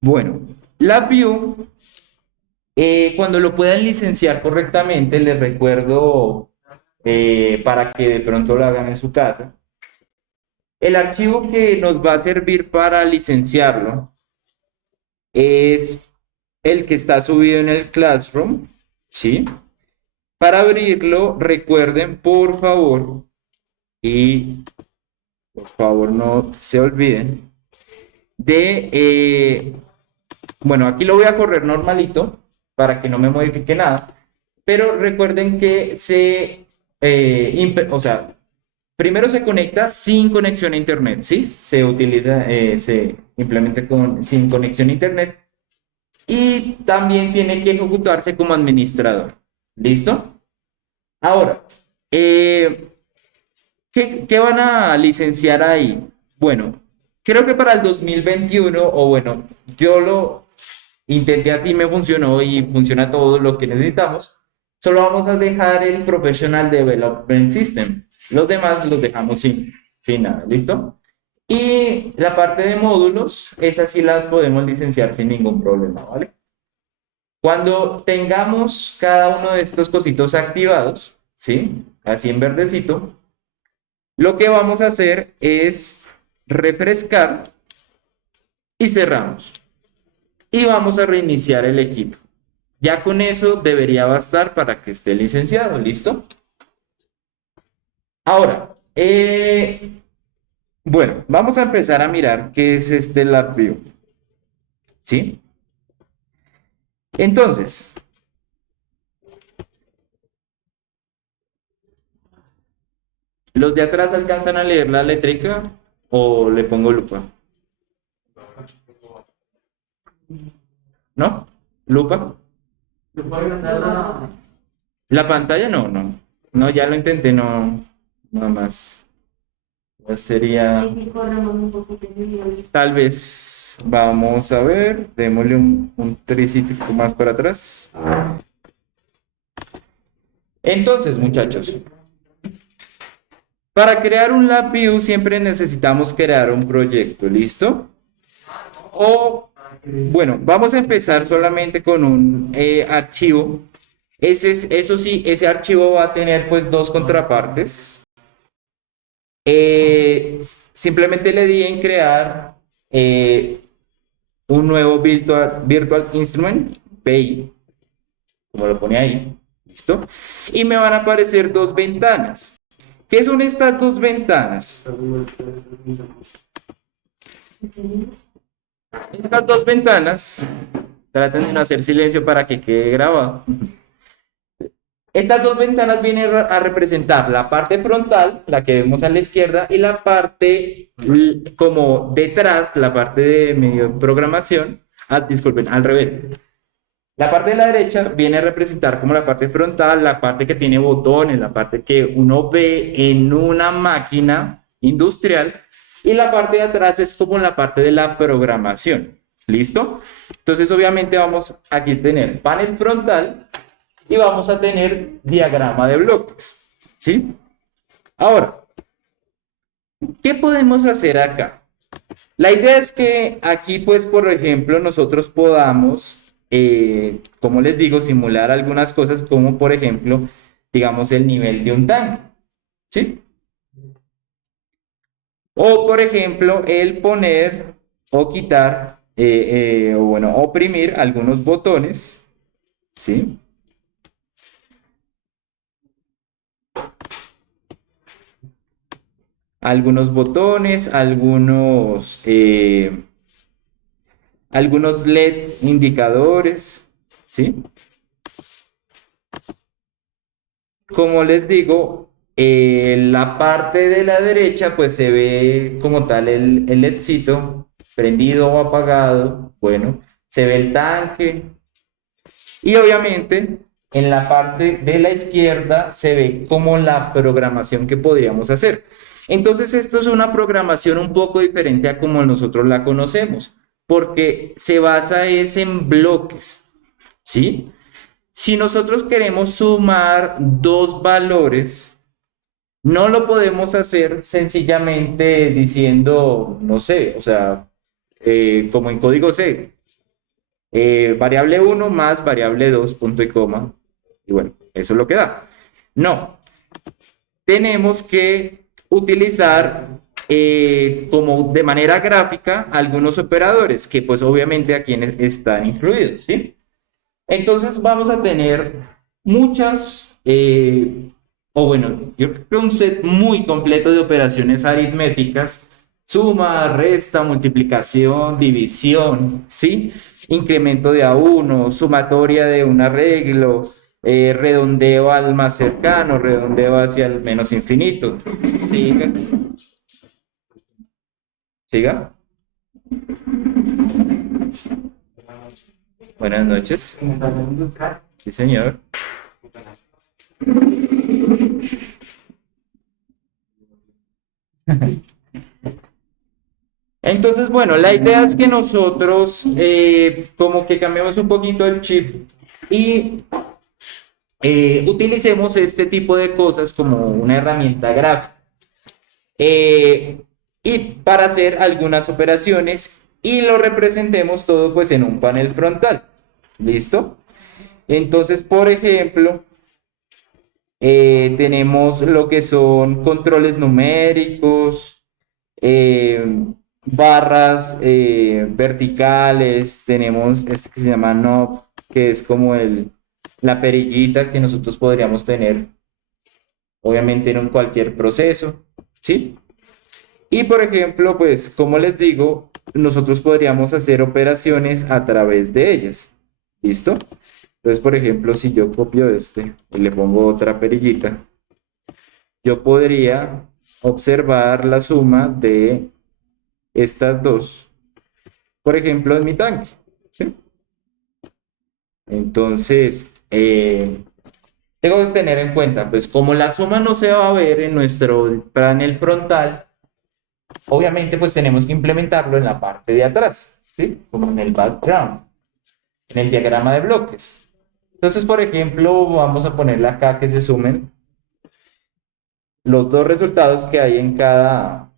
Bueno, LabVIEW, cuando lo puedan licenciar correctamente, les recuerdo para que de pronto lo hagan en su casa. El archivo que nos va a servir para licenciarlo es el que está subido en el Classroom, ¿sí? Para abrirlo, recuerden, y por favor no se olviden de, bueno, aquí lo voy a correr normalito para que no me modifique nada, pero recuerden que o sea, primero se conecta sin conexión a internet, ¿sí? Se utiliza, se implementa sin conexión a internet y también tiene que ejecutarse como administrador. ¿Listo? Ahora, eh, ¿qué van a licenciar ahí? Bueno, creo que para el 2021, o bueno, yo lo intenté así, me funcionó y funciona todo lo que necesitamos. Solo vamos a dejar el Professional Development System. Los demás los dejamos sin nada, ¿listo? Y la parte de módulos, esas sí las podemos licenciar sin ningún problema, ¿vale? Cuando tengamos cada uno de estos cositos activados, ¿sí? Así en verdecito, lo que vamos a hacer es refrescar y cerramos. Y vamos a reiniciar el equipo. Ya con eso debería bastar para que esté licenciado, ¿listo? Ahora, bueno, vamos a empezar a mirar qué es este LabVIEW, ¿sí? Entonces, ¿los de atrás alcanzan a leer la letrica o le pongo lupa? ¿No? ¿Lupa? La pantalla no, no. No, ya lo intenté, no. Nada más. Pues sería. Tal vez. Vamos a ver. Démosle un tricito más para atrás. Entonces, muchachos, para crear un LabVIEW siempre necesitamos crear un proyecto, ¿listo? O, bueno, vamos a empezar solamente con un archivo. Eso sí, ese archivo va a tener pues dos contrapartes. Simplemente le di en crear un nuevo virtual Instrument, PI, como lo pone ahí, ¿listo? Y me van a aparecer dos ventanas. ¿Qué son estas dos ventanas? Estas dos ventanas, traten de no hacer silencio para que quede grabado. Estas dos ventanas vienen a representar la parte frontal, la que vemos a la izquierda, y la parte como detrás, la parte de medio de programación. Disculpen, al revés. La parte de la derecha viene a representar como la parte frontal, la parte que tiene botones, la parte que uno ve en una máquina industrial, y la parte de atrás es como la parte de la programación. ¿Listo? Entonces, obviamente, vamos aquí a tener panel frontal y vamos a tener diagrama de bloques. ¿Sí? Ahora, ¿qué podemos hacer acá? La idea es que aquí, pues, por ejemplo, nosotros podamos, como les digo, simular algunas cosas como, por ejemplo, digamos, el nivel de un tanque. ¿Sí? O, por ejemplo, el poner o quitar, o bueno, oprimir algunos botones. ¿Sí? Algunos botones, algunos LED indicadores, ¿sí? Como les digo, la parte de la derecha pues se ve como tal el LEDcito prendido o apagado, bueno, se ve el tanque y obviamente en la parte de la izquierda se ve como la programación que podríamos hacer. Entonces esto es una programación un poco diferente a como nosotros la conocemos, porque se basa es en bloques, ¿sí? Si nosotros queremos sumar dos valores, no lo podemos hacer sencillamente diciendo, no sé, o sea, como en código C. variable 1 más variable 2, punto y coma. Y bueno, eso es lo que da. No, tenemos que utilizar como de manera gráfica algunos operadores que pues obviamente aquí están incluidos, ¿sí? Entonces vamos a tener muchas, o bueno, yo creo que un set muy completo de operaciones aritméticas, suma, resta, multiplicación, división, ¿sí? Incremento de a uno, sumatoria de un arreglo, redondeo al más cercano, redondeo hacia el menos infinito. Siga, siga. Buenas noches. Sí, señor. Entonces, bueno, la idea es que nosotros como que cambiemos un poquito el chip y utilicemos este tipo de cosas como una herramienta gráfica eh, y para hacer algunas operaciones y lo representemos todo pues en un panel frontal. ¿Listo? Entonces, por ejemplo, tenemos lo que son controles numéricos, barras verticales, tenemos este que se llama knob, que es como la perillita que nosotros podríamos tener, obviamente en cualquier proceso, ¿sí? Y por ejemplo, pues como les digo, nosotros podríamos hacer operaciones a través de ellas, ¿listo? Entonces, por ejemplo, si yo copio este y le pongo otra perillita, yo podría observar la suma de estas dos, por ejemplo, en mi tanque, ¿sí? Entonces, tengo que tener en cuenta, pues como la suma no se va a ver en nuestro panel frontal, obviamente pues tenemos que implementarlo en la parte de atrás, ¿sí? Como en el background, en el diagrama de bloques. Entonces, por ejemplo, vamos a ponerle acá que se sumen los dos resultados que hay en cada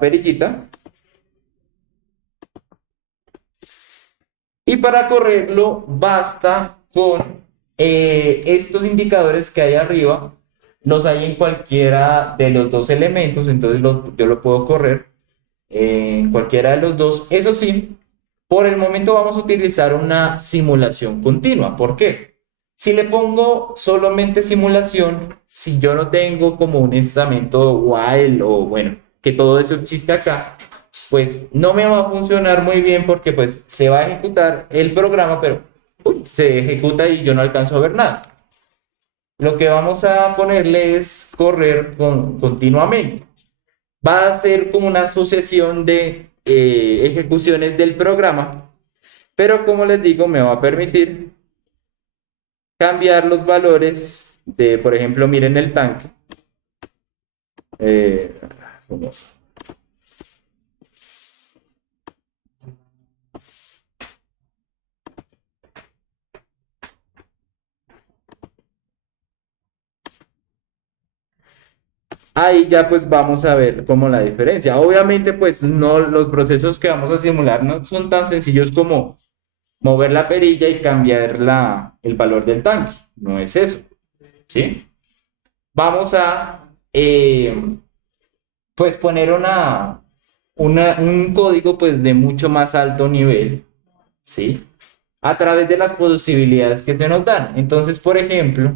perillita. Y para correrlo basta con estos indicadores que hay arriba, los hay en cualquiera de los dos elementos, entonces yo lo puedo correr en cualquiera de los dos. Eso sí, por el momento vamos a utilizar una simulación continua. ¿Por qué? Si le pongo solamente simulación, si yo no tengo como un estamento while o bueno, que todo eso existe acá, pues no me va a funcionar muy bien porque pues se va a ejecutar el programa, pero se ejecuta y yo no alcanzo a ver nada. Lo que vamos a ponerle es correr continuamente. Va a ser como una sucesión de ejecuciones del programa, pero como les digo, me va a permitir cambiar los valores de, por ejemplo, miren el tanque. Eh, Ahí ya pues vamos a ver como la diferencia. Obviamente pues no, los procesos que vamos a simular no son tan sencillos como mover la perilla y cambiar el valor del tanque. No es eso, ¿sí? Vamos a pues poner un código pues de mucho más alto nivel, ¿sí? A través de las posibilidades que se nos dan. Entonces, por ejemplo,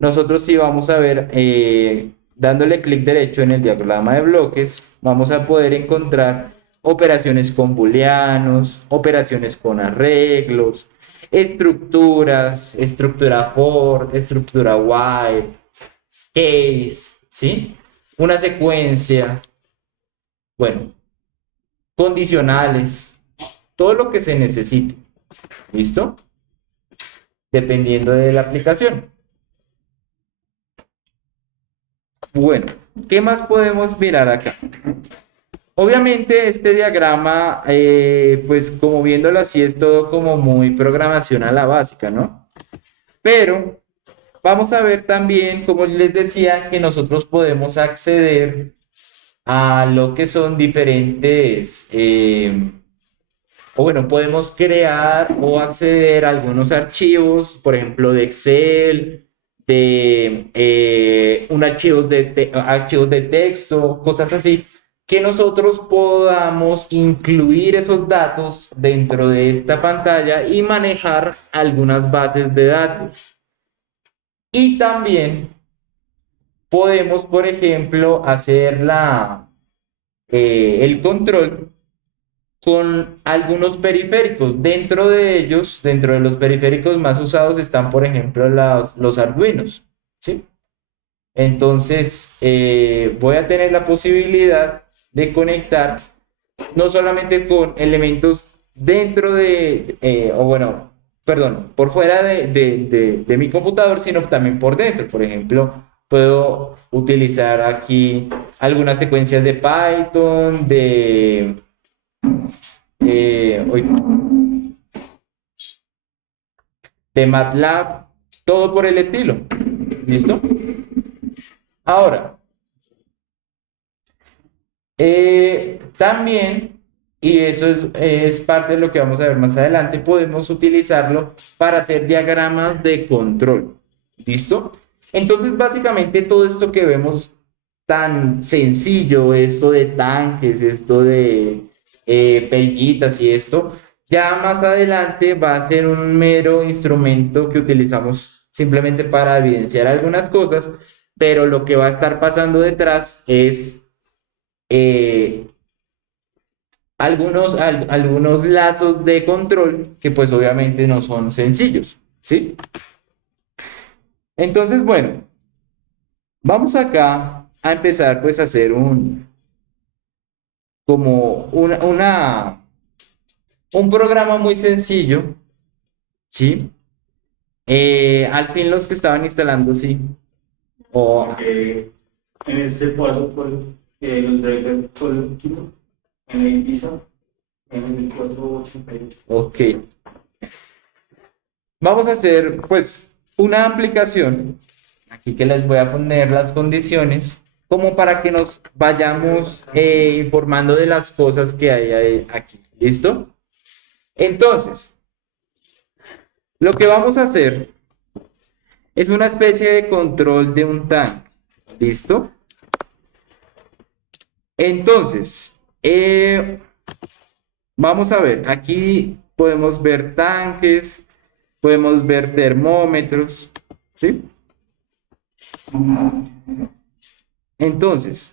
nosotros sí vamos a ver, dándole clic derecho en el diagrama de bloques, vamos a poder encontrar operaciones con booleanos, operaciones con arreglos, estructuras, estructura for, estructura while, case, ¿sí? Una secuencia, bueno, condicionales, todo lo que se necesite, ¿listo? Dependiendo de la aplicación. Bueno, ¿qué más podemos mirar acá? Obviamente este diagrama, pues como viéndolo así, es todo como muy programación a la básica, ¿no? Pero vamos a ver también, como les decía, que nosotros podemos acceder a lo que son diferentes, o bueno, podemos crear o acceder a algunos archivos, por ejemplo, de Excel, de archivos de texto, cosas así, que nosotros podamos incluir esos datos dentro de esta pantalla y manejar algunas bases de datos. Y también podemos, por ejemplo, hacer el control con algunos periféricos. Dentro de ellos, dentro de los periféricos más usados están, por ejemplo, los Arduinos, ¿sí? Entonces, voy a tener la posibilidad de conectar no solamente con elementos dentro o bueno, perdón, por fuera de mi computador, sino también por dentro. Por ejemplo, puedo utilizar aquí algunas secuencias de Python, uy, de MATLAB, todo por el estilo. ¿Listo? Ahora, también, y eso es parte de lo que vamos a ver más adelante, podemos utilizarlo para hacer diagramas de control. ¿Listo? Entonces, básicamente todo esto que vemos tan sencillo, esto de tanques, esto de perillitas y esto, ya más adelante va a ser un mero instrumento que utilizamos simplemente para evidenciar algunas cosas, pero lo que va a estar pasando detrás es eh, algunos lazos de control que pues obviamente no son sencillos, ¿sí? Entonces, bueno, vamos acá a empezar pues a hacer como un programa muy sencillo, ¿sí? Al fin los que estaban instalando, sí. O, En este paso, pues, los drivers por el equipo, en el piso, en el 481. ok. Vamos a hacer pues una aplicación, aquí que les voy a poner las condiciones, como para que nos vayamos informando de las cosas que hay aquí. ¿Listo? Entonces, lo que vamos a hacer es una especie de control de un tanque. ¿Listo? Entonces, vamos a ver, aquí podemos ver tanques, podemos ver termómetros, ¿sí? Entonces,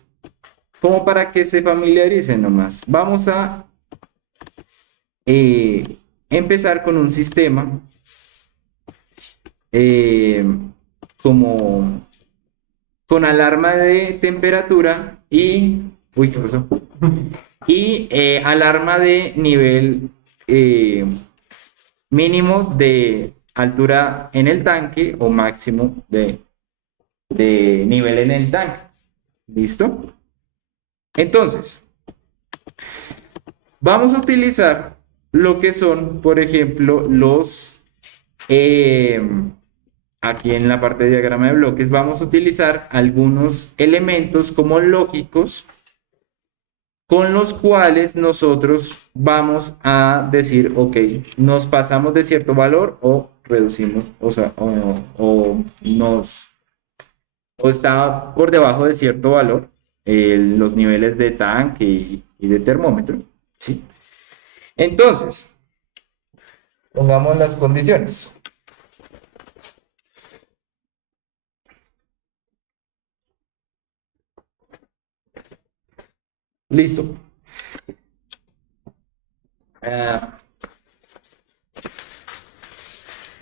como para que se familiaricen nomás, vamos a empezar con un sistema eh, como con alarma de temperatura y, uy, ¿qué pasó? Y alarma de nivel mínimo de altura en el tanque o máximo de nivel en el tanque. ¿Listo? Entonces, vamos a utilizar lo que son, por ejemplo, eh, aquí en la parte de diagrama de bloques, vamos a utilizar algunos elementos como lógicos con los cuales nosotros vamos a decir, ok, nos pasamos de cierto valor o reducimos, o sea, o está por debajo de cierto valor los niveles de tanque y de termómetro, ¿sí? Entonces, pongamos las condiciones. Listo. Ah,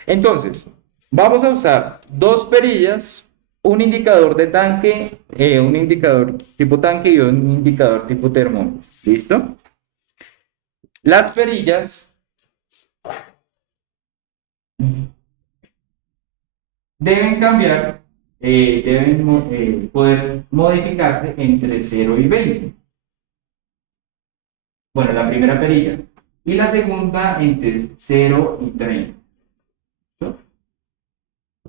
entonces, vamos a usar dos perillas, un indicador de tanque, un indicador tipo tanque y un indicador tipo termómetro. ¿Listo? Las perillas deben cambiar, deben poder modificarse entre 0 y 20. Bueno, la primera perilla. Y la segunda entre 0 y 30. ¿Listo?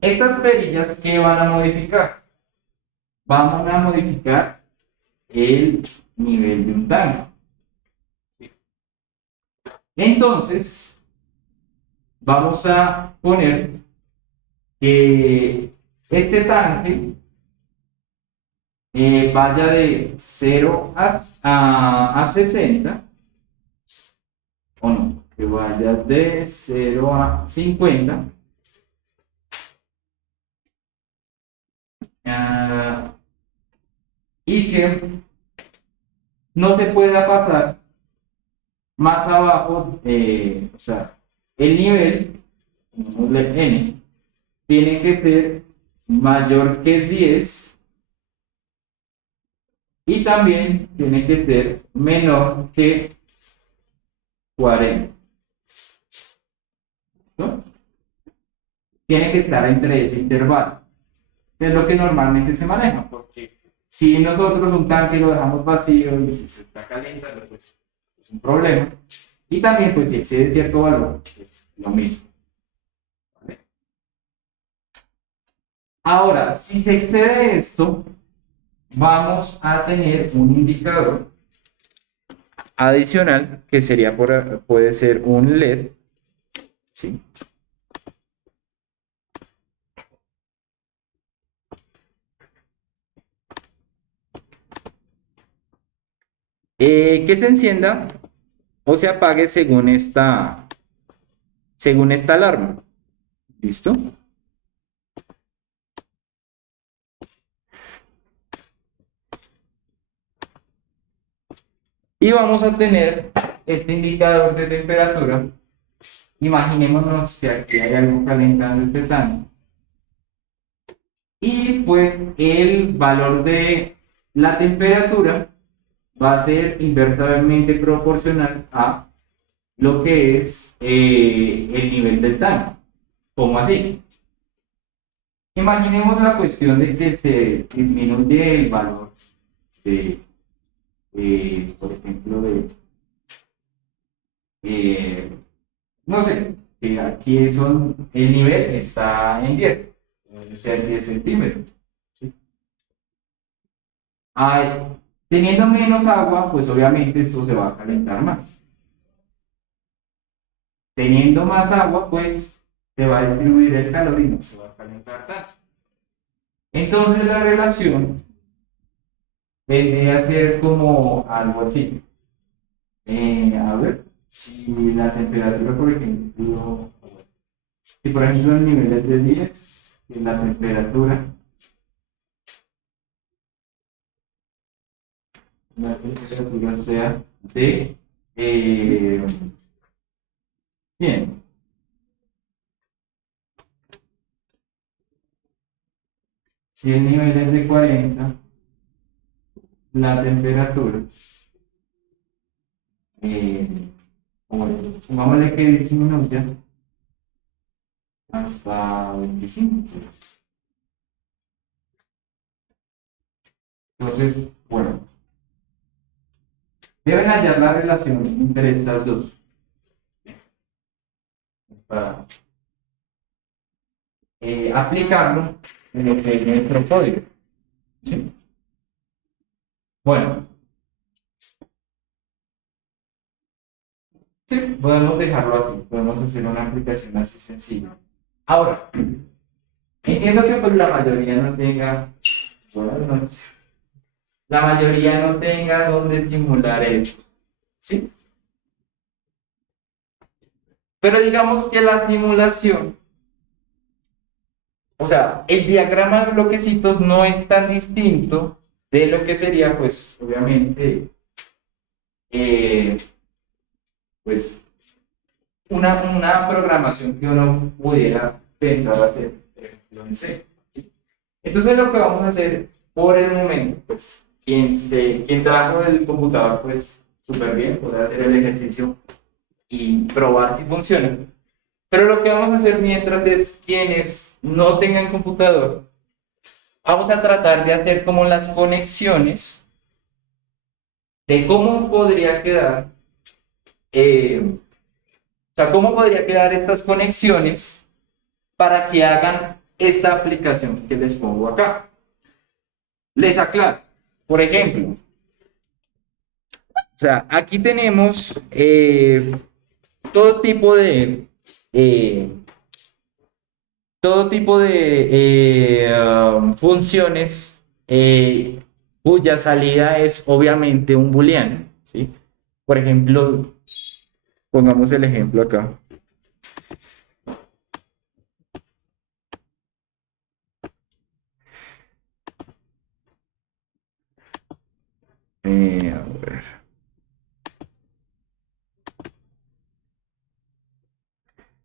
Estas perillas, ¿qué van a modificar? Vamos a modificar el nivel de un tanque. Entonces, vamos a poner que este tanque vaya de 0 a 60, o no, que vaya de 0 a 50, y que no se pueda pasar más abajo, o sea, el nivel, pongámosle n, tiene que ser mayor que 10 y también tiene que ser menor que 40. ¿No? Tiene que estar entre ese intervalo. Es lo que normalmente se maneja, porque si nosotros un tanque lo dejamos vacío y si se está calentando, pues es un problema. Y también, pues si excede cierto valor, es lo mismo. ¿Vale? Ahora, si se excede esto, vamos a tener un indicador adicional que sería puede ser un LED, ¿sí? Que se encienda o se apague según esta alarma. ¿Listo? Y vamos a tener este indicador de temperatura. Imaginémonos que aquí hay algo calentando este tanque. Y pues el valor de la temperatura va a ser inversamente proporcional a lo que es el nivel del tanque. ¿Cómo así? Imaginemos la cuestión de que se disminuye el valor de, por ejemplo, eh, no sé, que aquí el nivel está en 10, debe ser 10 centímetros. ¿Sí? Teniendo menos agua, pues obviamente esto se va a calentar más. Teniendo más agua, pues se va a distribuir el calor y no se va a calentar tanto. Entonces la relación vendría a ser como algo así. A ver, si la temperatura, por ejemplo, si por ejemplo son niveles de 10, y la temperatura sea de 100. Si el nivel es de 40, la temperatura, pongámosle que disminuya hasta 25. Entonces, bueno, deben hallar la relación entre estas dos para aplicarlo en lo que es nuestro código. ¿Sí? Bueno, sí, podemos dejarlo así, podemos hacer una aplicación así sencilla. Ahora, entiendo que pues la mayoría no tenga, bueno, la mayoría no tenga dónde simular esto, ¿sí? Pero digamos que la simulación, o sea, el diagrama de bloquecitos no es tan distinto de lo que sería, pues, obviamente, eh, pues, una programación que uno pudiera pensar hacer, por ejemplo, en C. Entonces, lo que vamos a hacer por el momento, pues, quien trajo el computador, pues, súper bien, podrá hacer el ejercicio y probar si funciona. Pero lo que vamos a hacer mientras es quienes no tengan computador, vamos a tratar de hacer como las conexiones de cómo podría quedar, o sea, cómo podría quedar estas conexiones para que hagan esta aplicación que les pongo acá. Les aclaro, por ejemplo, O sea, aquí tenemos todo tipo de eh, funciones cuya salida es obviamente un booleano, ¿sí? Por ejemplo, pongamos el ejemplo acá. A ver.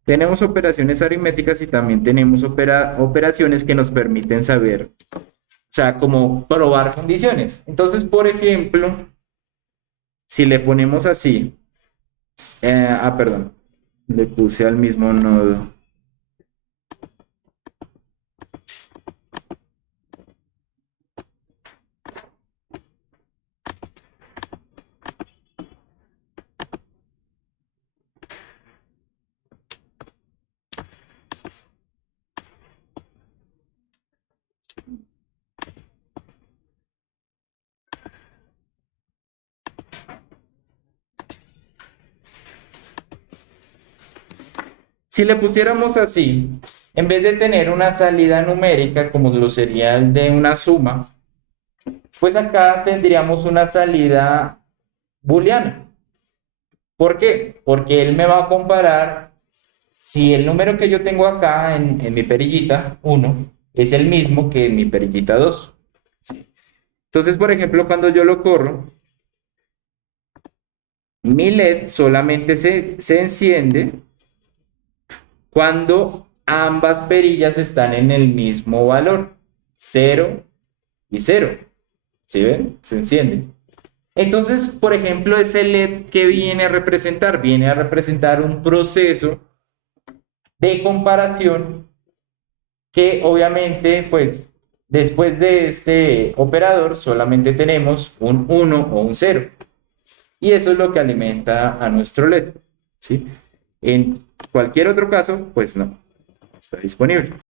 Tenemos operaciones aritméticas y también tenemos operaciones que nos permiten saber, o sea, como probar condiciones. Entonces, por ejemplo, si le ponemos así, perdón, le puse al mismo nodo. Si le pusiéramos así, en vez de tener una salida numérica como lo sería el de una suma, pues acá tendríamos una salida booleana. ¿Por qué? Porque él me va a comparar si el número que yo tengo acá en mi perillita 1 es el mismo que en mi perillita 2. ¿Sí? Entonces, por ejemplo, cuando yo lo corro, mi LED solamente se enciende cuando ambas perillas están en el mismo valor, 0 y 0. ¿Sí ven? Se enciende. Entonces, por ejemplo, ese LED que viene a representar, viene a representar un proceso de comparación que obviamente, pues, después de este operador solamente tenemos un 1 o un 0. Y eso es lo que alimenta a nuestro LED. ¿Sí? En cualquier otro caso, pues no, está disponible.